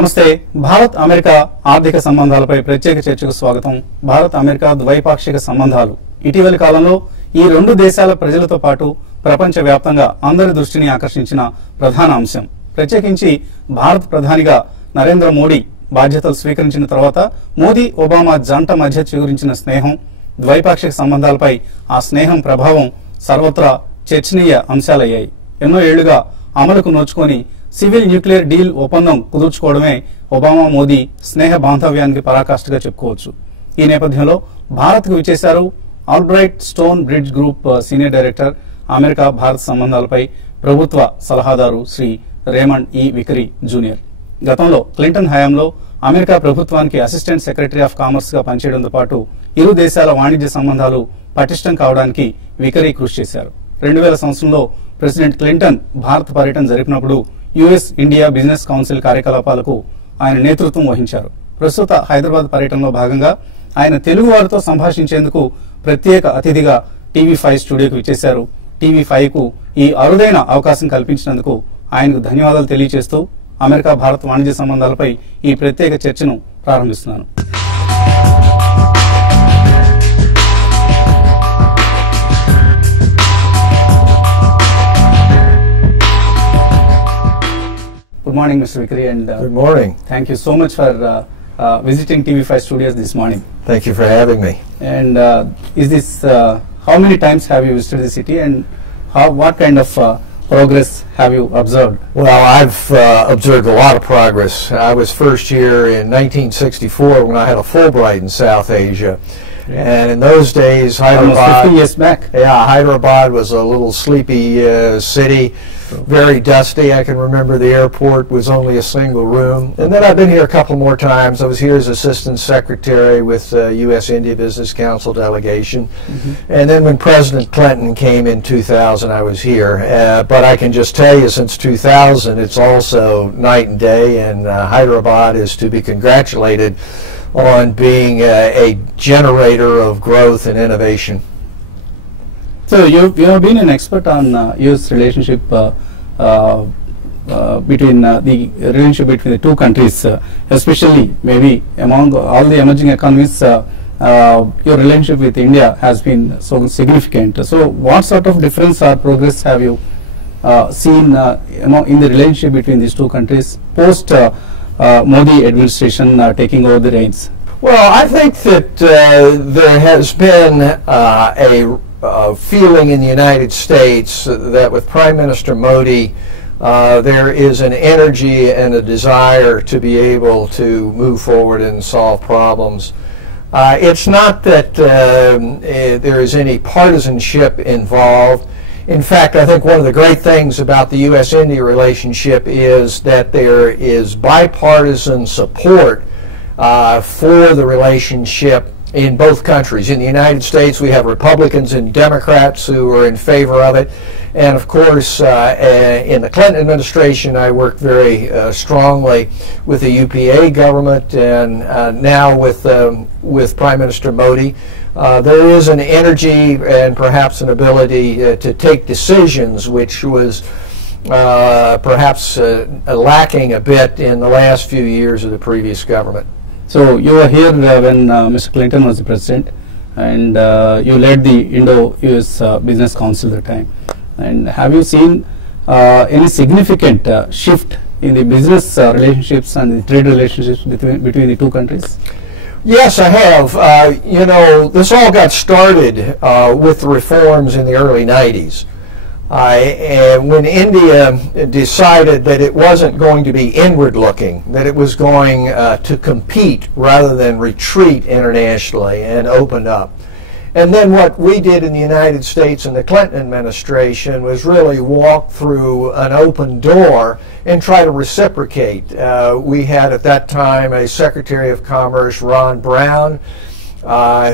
నమస్తే. భారత్ అమెరికా ఆర్థిక సంబంధాలపై ప్రత్యేక చర్చకు స్వాగతం. భారత్ అమెరికా ద్వైపాక్షిక సంబంధాలు ఇటీవలి కాలంలో ఈ రెండు దేశాల ప్రజలతో పాటు ప్రపంచవ్యాప్తంగా అందరి దృష్టిని ఆకర్షించిన ప్రధాన అంశం. ప్రత్యేకించి భారత ప్రధానిగా నరేంద్ర మోడీ బాధ్యతలు స్వీకరించిన తర్వాత మోదీ ఒబామా జంట మధ్య చిగురించిన స్నేహం, ద్వైపాక్షిక సంబంధాలపై ఆ స్నేహం ప్రభావం సర్వత్రా చర్చనీయ అంశాలయ్యాయి. ఎన్నో ఏళ్లుగా అమలుకు నోచుకొని సివిల్ న్యూక్లియర్ డీల్ ఒప్పందం కుదుర్చుకోవడమే ఒబామా మోదీ స్నేహ బాంధవ్యానికి పరాకాష్ఠగా చెప్పుకోవచ్చు. ఈ నేపథ్యంలో భారత్కు విచ్చేశారు Albright stone bridge group senior director, America Bharat సంబంధాలపై ప్రభుత్వ సలహాదారు శ్రీ రేమండ్ ఈ వికరీ జూనియర్. గతంలో క్లింటన్ హయాంలో అమెరికా ప్రభుత్వానికి అసిస్టెంట్ సెక్రటరీ ఆఫ్ కామర్స్ గా పనిచేయడంతో పాటు ఇరు దేశాల వాణిజ్య సంబంధాలు పటిష్టం కావడానికి వికరీ కృషి చేశారు. 2000 సంవత్సరంలో ప్రెసిడెంట్ క్లింటన్ భారత పర్యటన జరిపినప్పుడు యుఎస్ ఇండియా బిజినెస్ కౌన్సిల్ కార్యకలాపాలకు ఆయన నేతృత్వం వహించారు. ప్రస్తుత హైదరాబాద్ పర్యటనలో భాగంగా ఆయన తెలుగు వారితో సంభాషించేందుకు ప్రత్యేక అతిథిగా టీవీ5 స్టూడియోకి విచ్చేశారు. టీవీ5కు ఈ అరుదైన అవకాశం కల్పించినందుకు ఆయనకు ధన్యవాదాలు తెలియజేస్తూ అమెరికా భారత్ వాణిజ్య సంబంధాలపై ఈ ప్రత్యేక చర్చను ప్రారంభిస్తున్నాను. Good morning, Mr. Vickery, and good morning. Thank you so much for visiting TV5 studios this morning. Thank you for having me. And is this how many times have you visited the city, and what kind of progress have you observed? Well, I've observed a lot of progress. I was first here in 1964 when I had a Fulbright in South Asia. And in those days, Hyderabad, almost 50 years back. Yeah, Hyderabad was a little sleepy city, very dusty. I can remember the airport was only a single room. And then I've been here a couple more times. I was here as Assistant Secretary with the U.S.-India Business Council delegation. And then when President Clinton came in 2000, I was here. But I can just tell you, since 2000, it's also night and day, and Hyderabad is to be congratulated on being a generator of growth and innovation. So you have been an expert on U.S. relationship between the relationship between the two countries, especially maybe among all the emerging economies. Your relationship with India has been so significant. So what sort of difference or progress have you seen in the relationship between these two countries post Modi administration taking over the reins? Well, I think that there has been a feeling in the United States that with Prime Minister Modi, there is an energy and a desire to be able to move forward and solve problems. It's not that there is any partisanship involved. In fact, I think one of the great things about the U.S.-India relationship is that there is bipartisan support for the relationship in both countries. In the United States, we have Republicans and Democrats who are in favor of it. And of course, in the Clinton administration, I worked very strongly with the UPA government, and now with Prime Minister Modi. There is an energy and perhaps an ability to take decisions which was perhaps lacking a bit in the last few years of the previous government. So you were here when Mr. Clinton was the president, and you led the Indo-US Business Council at the time. And have you seen any significant shift in the business relationships and the trade relationships between the two countries? Yes, I have. You know, this all got started with the reforms in the early 90s. When India decided that it wasn't going to be inward-looking, that it was going to compete rather than retreat internationally, and opened up. And then what we did in the United States in the Clinton administration was really walk through an open door and try to reciprocate. We had at that time a Secretary of Commerce, Ron Brown,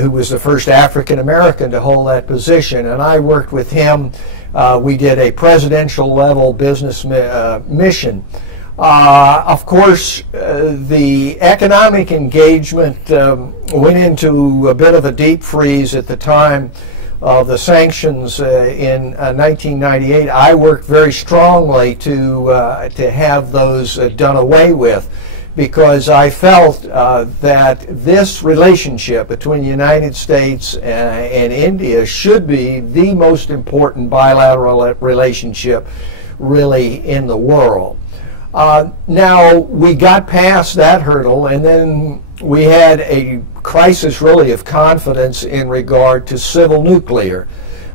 who was the first African American to hold that position, and I worked with him. We did a presidential level business mission. Of course, the economic engagement went into a bit of a deep freeze at the time of the sanctions in 1998. I worked very strongly to have those done away with. because I felt that this relationship between the United States and India should be the most important bilateral relationship really in the world. Now, we got past that hurdle, and then we had a crisis really of confidence in regard to civil nuclear.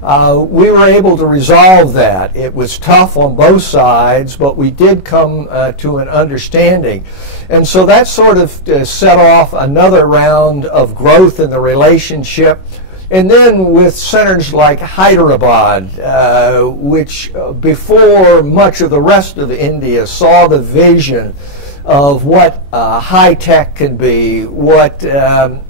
We were able to resolve that. It was tough on both sides, but we did come to an understanding. And so that sort of set off another round of growth in the relationship. And then with centers like Hyderabad, which before much of the rest of India saw the vision of what high tech can be, what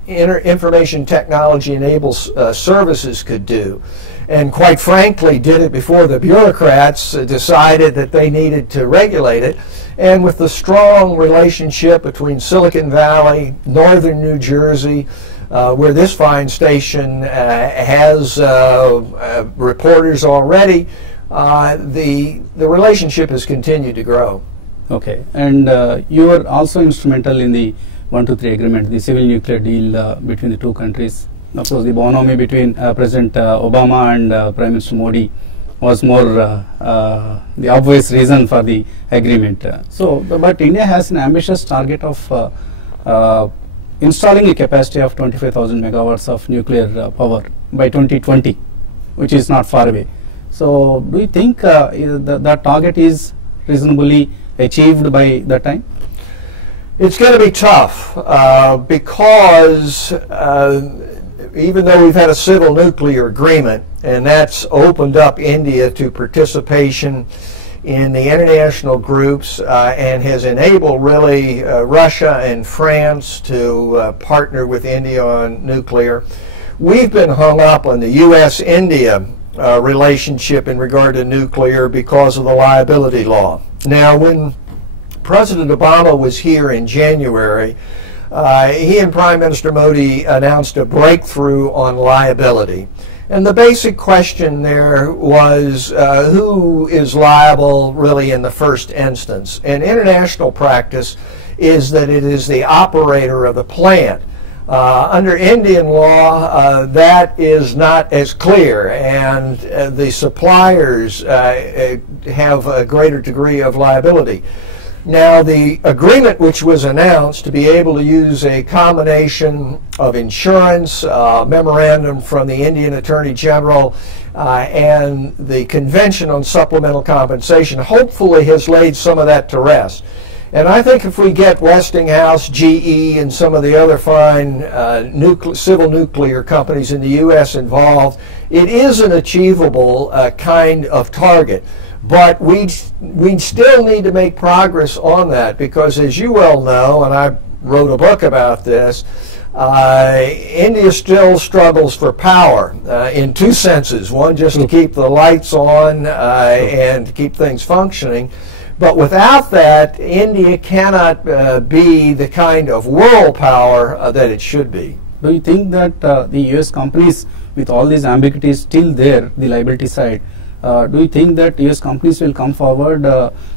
information technology enables services could do. And quite frankly, did it before the bureaucrats decided that they needed to regulate it. And with the strong relationship between Silicon Valley, northern New Jersey, where this fine station has reporters already, the relationship has continued to grow. Okay, and you were also instrumental in the 123 agreement, the civil nuclear deal between the two countries. Of course, the bonhomie between President Obama and Prime Minister Modi was more the obvious reason for the agreement. But India has an ambitious target of installing a capacity of 25,000 megawatts of nuclear power by 2020, which is not far away. So, do you think that target is reasonably achieved by that time? It's going to be tough because even though we've had a civil nuclear agreement, and that's opened up India to participation in the international groups and has enabled really Russia and France to partner with India on nuclear, we've been hung up on the U.S.-India relationship in regard to nuclear because of the liability law. Now, when President Obama was here in January, he and Prime Minister Modi announced a breakthrough on liability. And the basic question there was who is liable really in the first instance. And international practice is that it is the operator of the plant. Under Indian law, that is not as clear, and the suppliers have a greater degree of liability. Now, the agreement which was announced to be able to use a combination of insurance, memorandum from the Indian Attorney General, and the Convention on Supplemental Compensation hopefully has laid some of that to rest. And I think if we get Westinghouse, GE, and some of the other fine civil nuclear companies in the U.S. involved, it is an achievable kind of target. But we still need to make progress on that because, as you well know, and I wrote a book about this, India still struggles for power in two senses. One, just to keep the lights on and to keep things functioning. But without that, India cannot be the kind of world power that it should be. Do you think that the U.S. companies, with all these ambiguities still there, the liability side, do you think that U.S. companies will come forward,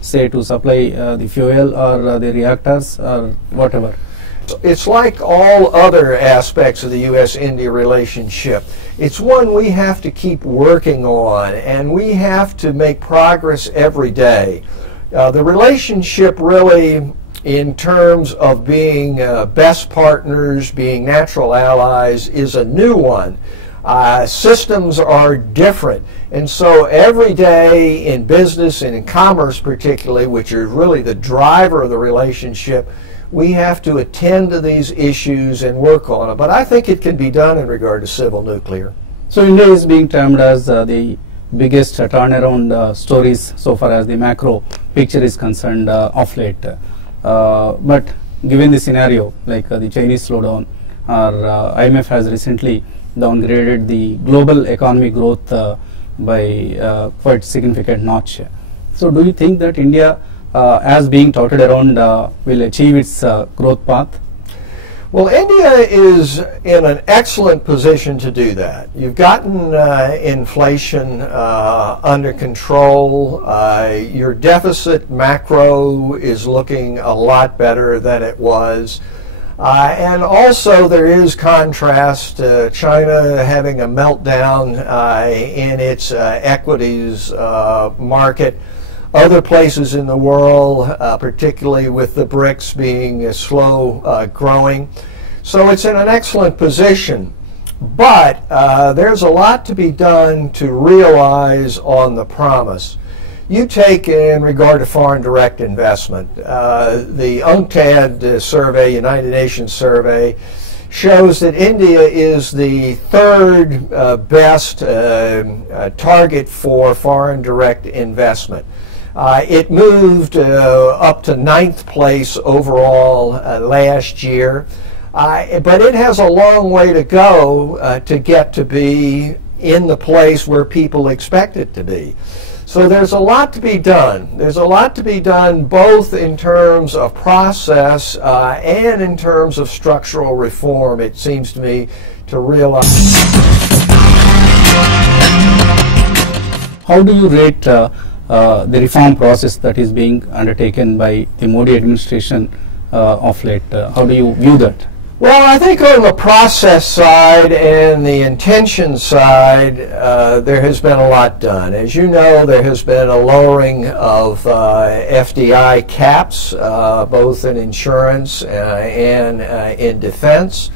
say, to supply the fuel or the reactors or whatever? It's like all other aspects of the U.S.-India relationship. It's one we have to keep working on, and we have to make progress every day. The relationship really, in terms of being best partners, being natural allies, is a new one. Systems are different, and so every day in business and in commerce particularly, which are really the driver of the relationship, we have to attend to these issues and work on them. But I think it can be done in regard to civil nuclear. So India is being termed as the biggest turnaround stories so far as the macro picture is concerned of late. But given the scenario, like the Chinese slowdown, or IMF has recently downgraded the global economic growth by quite significant notch. So do you think that India, as being touted around, will achieve its growth path? Well, India is in an excellent position to do that. You've gotten inflation under control. Your deficit macro is looking a lot better than it was. And also there is contrast, China having a meltdown in its equities market. Other places in the world, particularly with the BRICS being slow growing. So it's in an excellent position. But there's a lot to be done to realize on the promise. You take in regard to foreign direct investment, the UNCTAD survey, United Nations survey, shows that India is the third best target for foreign direct investment. It moved up to 9th place overall last year, but it has a long way to go to get to be in the place where people expect it to be. So there's a lot to be done. There's a lot to be done both in terms of process and in terms of structural reform, it seems to me, to realize. How do you rate the reform process that is being undertaken by the Modi administration of late? How do you view that? Well, I think on the process side and the intention side, there has been a lot done. As you know, there has been a lowering of FDI caps, both in insurance and in defense.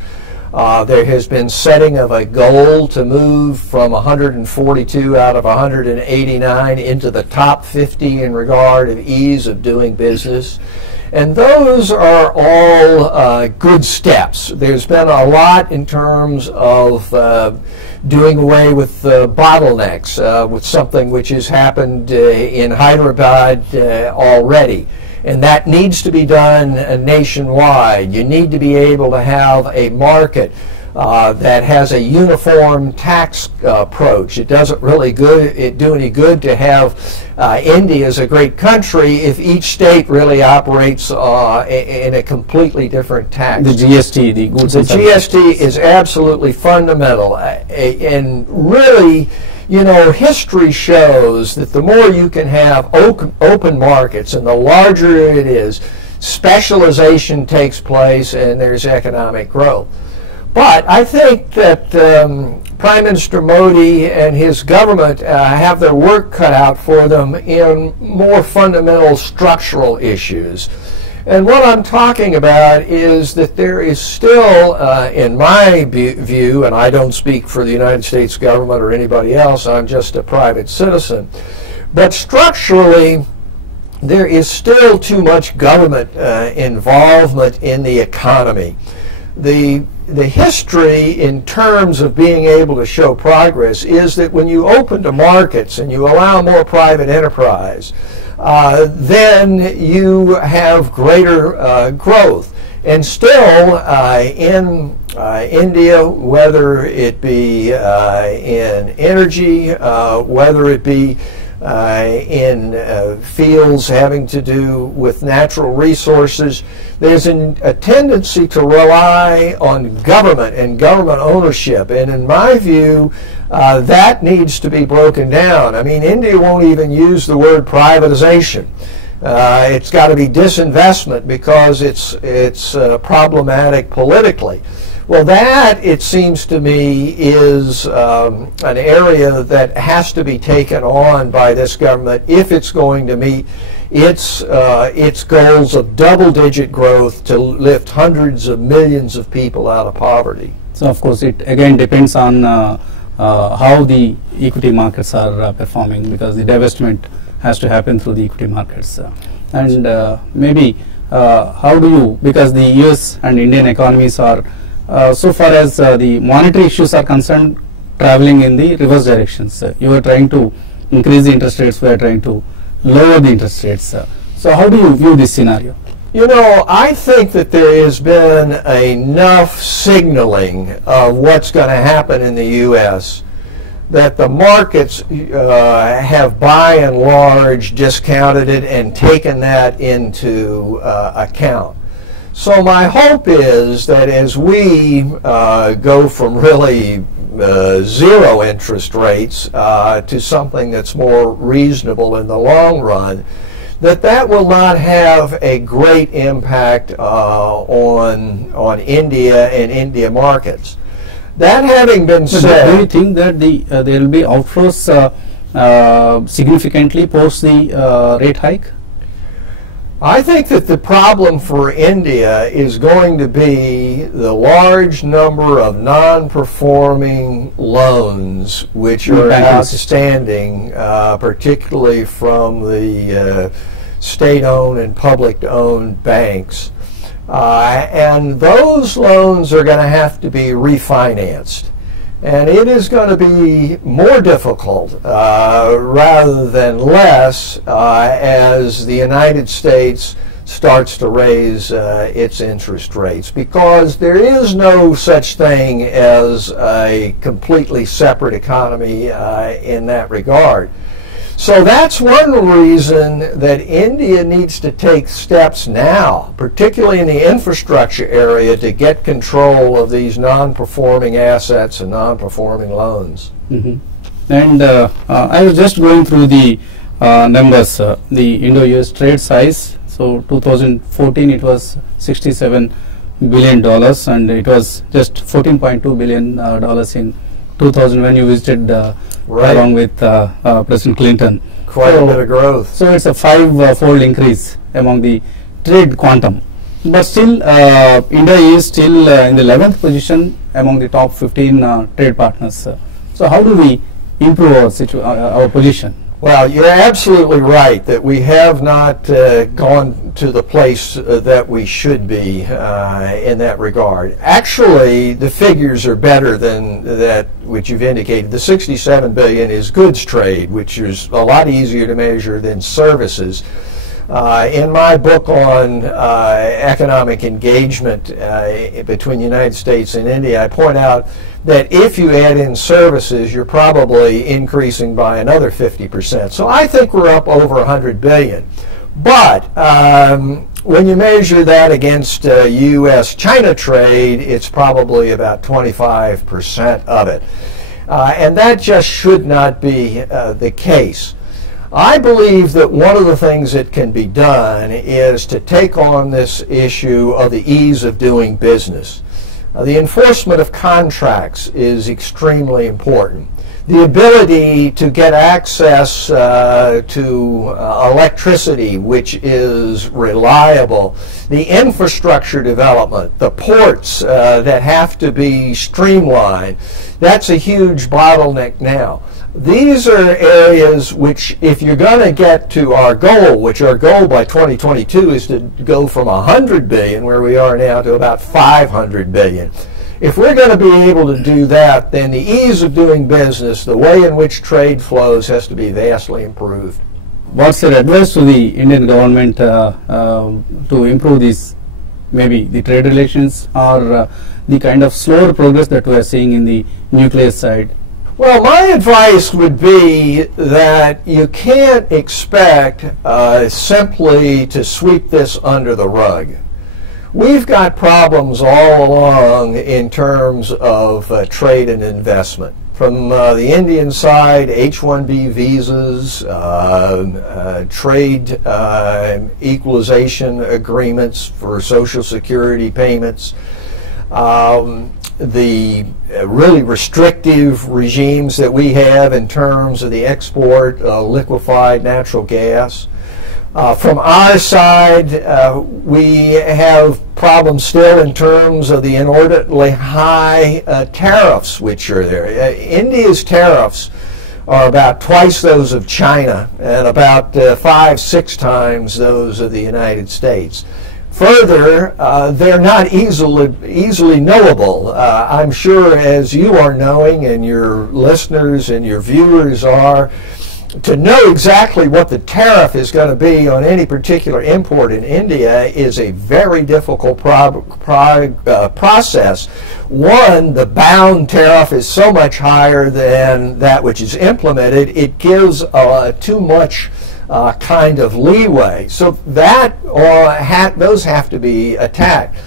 There has been setting of a goal to move from 142 out of 189 into the top 50 in regard of ease of doing business. And those are all good steps. There's been a lot in terms of doing away with bottlenecks, with something which has happened in Hyderabad already. And that needs to be done nationwide. You need to be able to have a market that has a uniform tax approach. It doesn't really do any good to have India as a great country if each state really operates in a completely different tax. The GST, the goods and services. GST is absolutely fundamental, and really, you know, history shows that the more you can have open markets and the larger it is, specialization takes place and there's economic growth. But I think that Prime Minister Modi and his government have their work cut out for them in more fundamental structural issues. And what I'm talking about is that there is still, in my view, and I don't speak for the United States government or anybody else, I'm just a private citizen, but structurally there is still too much government involvement in the economy. The history in terms of being able to show progress is that when you open to markets and you allow more private enterprise, then you have greater growth. And still in India, whether it be in energy, whether it be in fields having to do with natural resources, there's a tendency to rely on government and government ownership. And in my view, that needs to be broken down. I mean, India won't even use the word privatization. It's got to be disinvestment because it's problematic politically. Well, that, it seems to me, is an area that has to be taken on by this government if it's going to meet its goals of double-digit growth to lift hundreds of millions of people out of poverty. So, of course, it again depends on how the equity markets are performing, because the divestment has to happen through the equity markets. And maybe how do you, because the US and Indian economies are, so far as the monetary issues are concerned, traveling in the reverse directions. You are trying to increase the interest rates, we are trying to lower the interest rates. So how do you view this scenario? You know, I think that there has been enough signaling of what's going to happen in the U.S. that the markets have by and large discounted it and taken that into account. So my hope is that as we go from really zero interest rates to something that's more reasonable in the long run, that will not have a great impact on India and India markets. That having been said, do you think that there will be outflows significantly post the rate hike? I think that the problem for India is going to be the large number of non-performing loans which are outstanding, particularly from the state-owned and public-owned banks. And those loans are going to have to be refinanced. And it is going to be more difficult rather than less as the United States starts to raise its interest rates, because there is no such thing as a completely separate economy in that regard. So that's one reason that India needs to take steps now, particularly in the infrastructure area, to get control of these non-performing assets and non-performing loans. Mm-hmm. And I was just going through the numbers, the Indo-US trade size. So 2014 it was $67 billion, and it was just $14.2 billion in 2000 when you visited Right. along with President Clinton. Quite a bit of growth. So it's a five-fold increase among the trade quantum. But still, India is still in the 11th position among the top 15 trade partners. So how do we improve our position? Well, you're absolutely right that we have not gone to the place that we should be in that regard. Actually, the figures are better than that which you've indicated. The $67 billion is goods trade, which is a lot easier to measure than services. In my book on economic engagement between the United States and India, I point out that if you add in services, you're probably increasing by another 50%. So I think we're up over $100 billion. But when you measure that against U.S.-China trade, it's probably about 25% of it. And that just should not be the case. I believe that one of the things that can be done is to take on this issue of the ease of doing business. The enforcement of contracts is extremely important. The ability to get access to electricity, which is reliable, the infrastructure development, the ports that have to be streamlined, that's a huge bottleneck now. These are areas which, if you're going to get to our goal, which our goal by 2022 is to go from $100 billion, where we are now, to about $500 billion. If we're going to be able to do that, then the ease of doing business, the way in which trade flows, has to be vastly improved. What's your advice to the Indian government to improve these, maybe the trade relations or the kind of slower progress that we are seeing in the nuclear side? Well, my advice would be that you can't expect simply to sweep this under the rug. We've got problems all along in terms of trade and investment. From the Indian side, H-1B visas, trade equalization agreements for Social Security payments, the really restrictive regimes that we have in terms of the export of liquefied natural gas. From our side, we have problems still in terms of the inordinately high tariffs which are there. India's tariffs are about twice those of China and about 5-6 times those of the United States. Further, they're not easily knowable. I'm sure, as you are knowing and your listeners and your viewers are, to know exactly what the tariff is going to be on any particular import in India is a very difficult process. One, the bound tariff is so much higher than that which is implemented, it gives too much kind of leeway. So that those have to be attacked.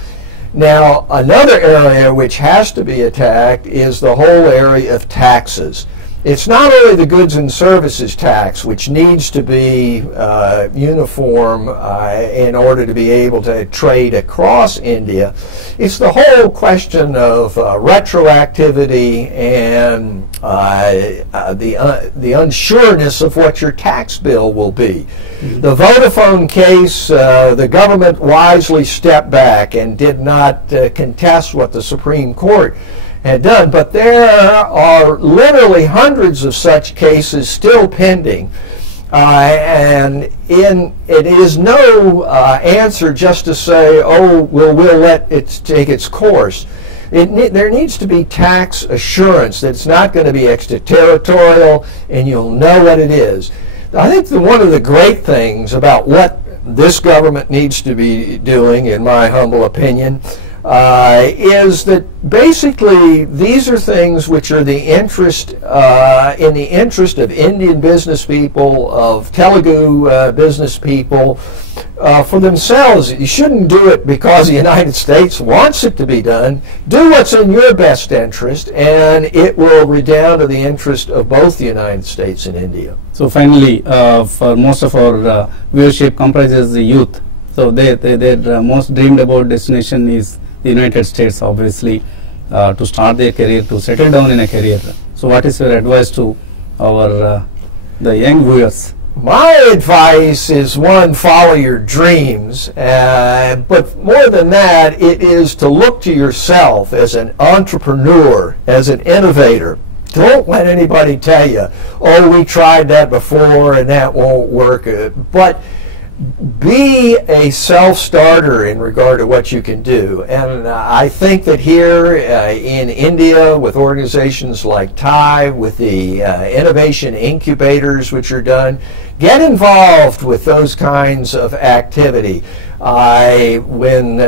Now, another area which has to be attacked is the whole area of taxes. It's not only the goods and services tax, which needs to be uniform in order to be able to trade across India. It's the whole question of retroactivity and the unsureness of what your tax bill will be. The Vodafone case, the government wisely stepped back and did not contest what the Supreme Court had done, but there are literally hundreds of such cases still pending, and it is no answer just to say, oh, we'll let it take its course. There needs to be tax assurance that it's not going to be extraterritorial and you'll know what it is. I think one of the great things about what this government needs to be doing, in my humble opinion, is that basically these are things which are in the interest of Indian business people, of Telugu business people, for themselves. You shouldn't do it because the United States wants it to be done. Do what's in your best interest, and it will redound to the interest of both the United States and India. So finally, for most of our viewership comprises the youth. So their most dreamed about destination is the United States, obviously, to start their career, to settle down in a career. So what is your advice to our the young viewers? My advice is, one, follow your dreams, but more than that, it is to look to yourself as an entrepreneur, as an innovator. Don't let anybody tell you, oh, we tried that before and that won't work. But be a self-starter in regard to what you can do. And I think that here in India, with organizations like TIE, with the innovation incubators which are done, get involved with those kinds of activity. When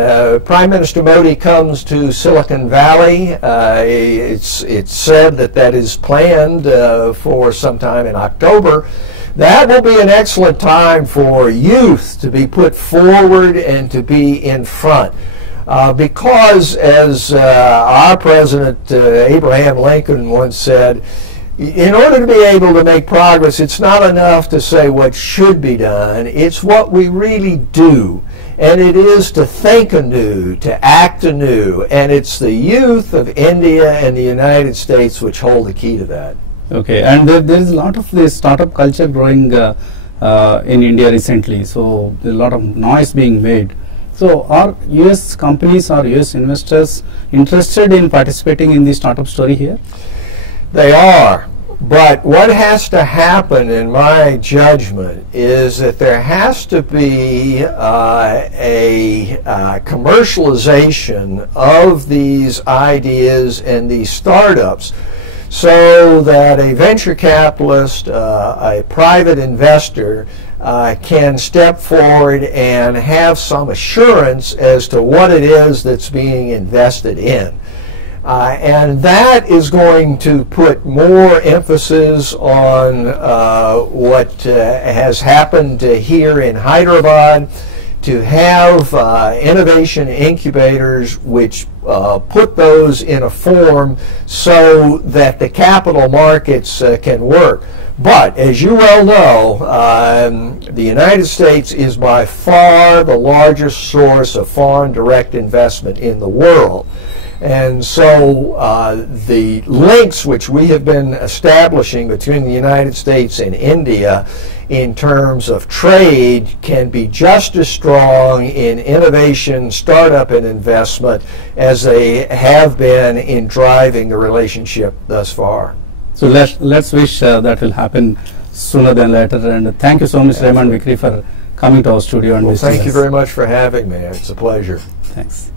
Prime Minister Modi comes to Silicon Valley, it's said that is planned for sometime in October. That will be an excellent time for youth to be put forward and to be in front. Because, as our President Abraham Lincoln once said, in order to be able to make progress, it's not enough to say what should be done, it's what we really do. And it is to think anew, to act anew, and it's the youth of India and the United States which hold the key to that. Okay, and there is a lot of this startup culture growing in India recently, so there's a lot of noise being made. So are US companies or US investors interested in participating in the startup story here? They are, but what has to happen, in my judgment, is that there has to be a commercialization of these ideas and these startups, so that a venture capitalist, a private investor, can step forward and have some assurance as to what it is that's being invested in. And that is going to put more emphasis on what has happened here in Hyderabad, to have innovation incubators which put those in a form so that the capital markets can work. But as you well know, the United States is by far the largest source of foreign direct investment in the world. And so the links which we have been establishing between the United States and India in terms of trade can be just as strong in innovation, startup, and investment as they have been in driving the relationship thus far. So let's wish that will happen sooner than later. And thank you so much, Raymond Vickery, for coming to our studio and well, visiting thank you us. very much for having me. It's a pleasure. Thanks.